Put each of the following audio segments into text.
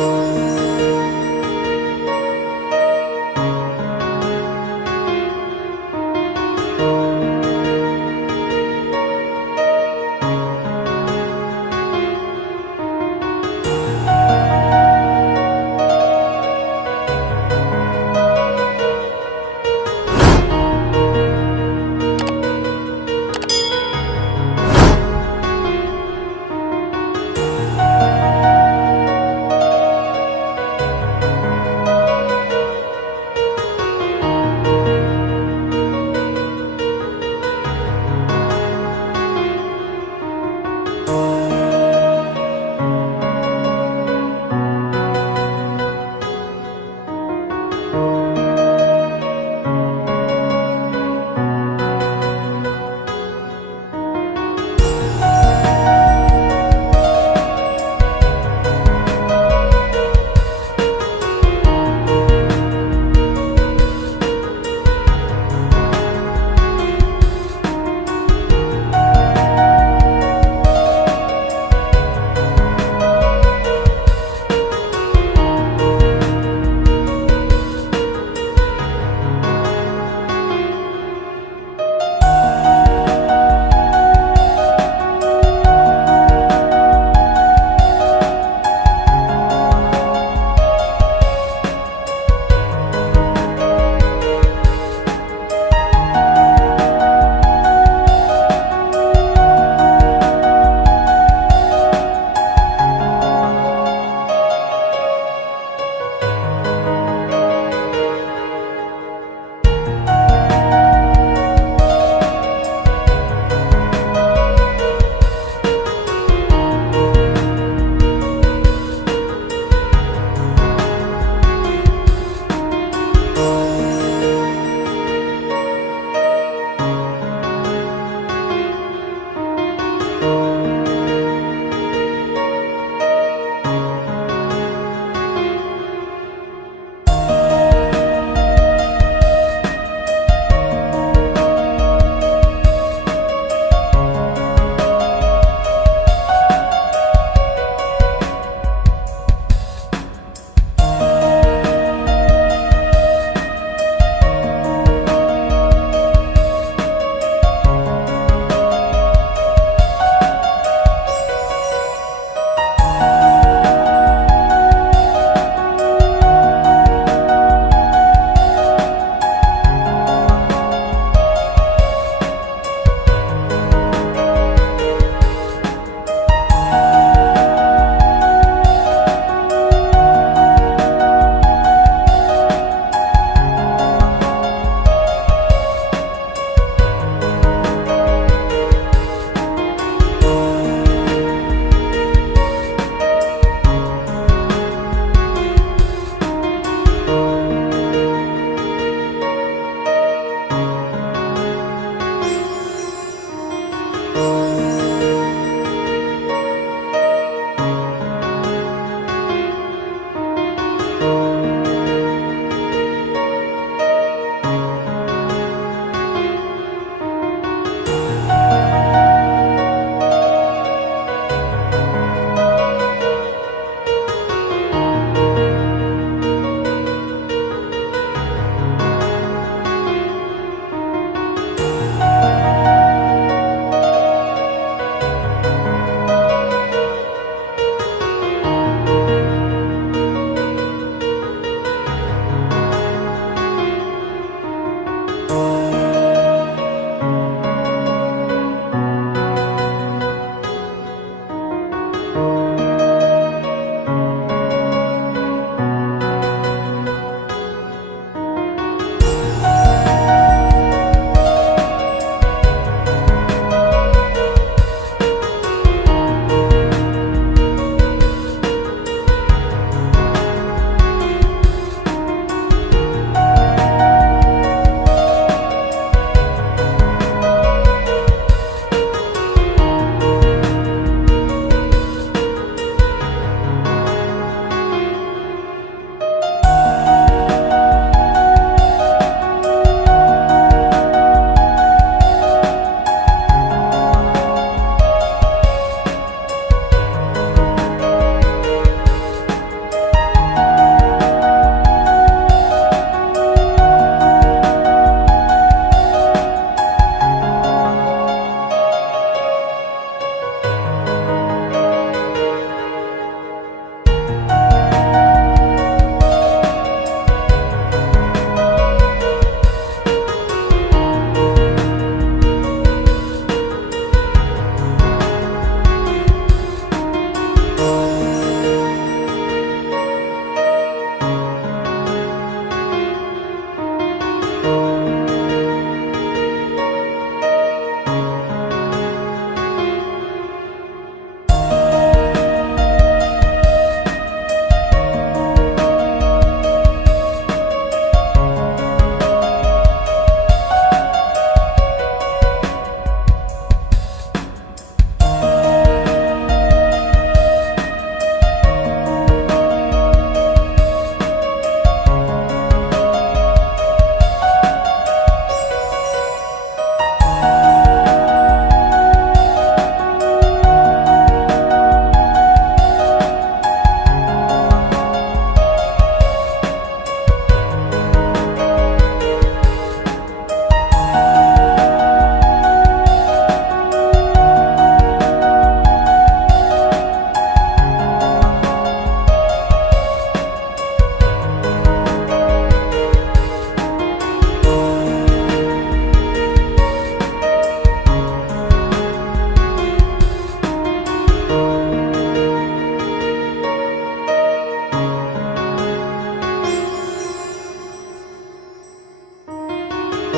Oh, Oh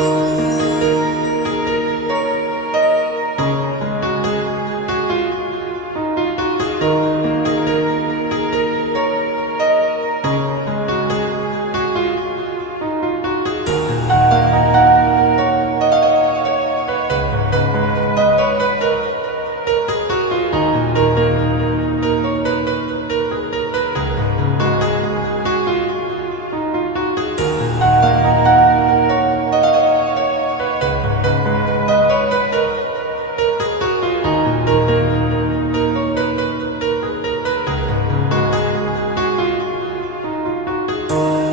Thank you. Oh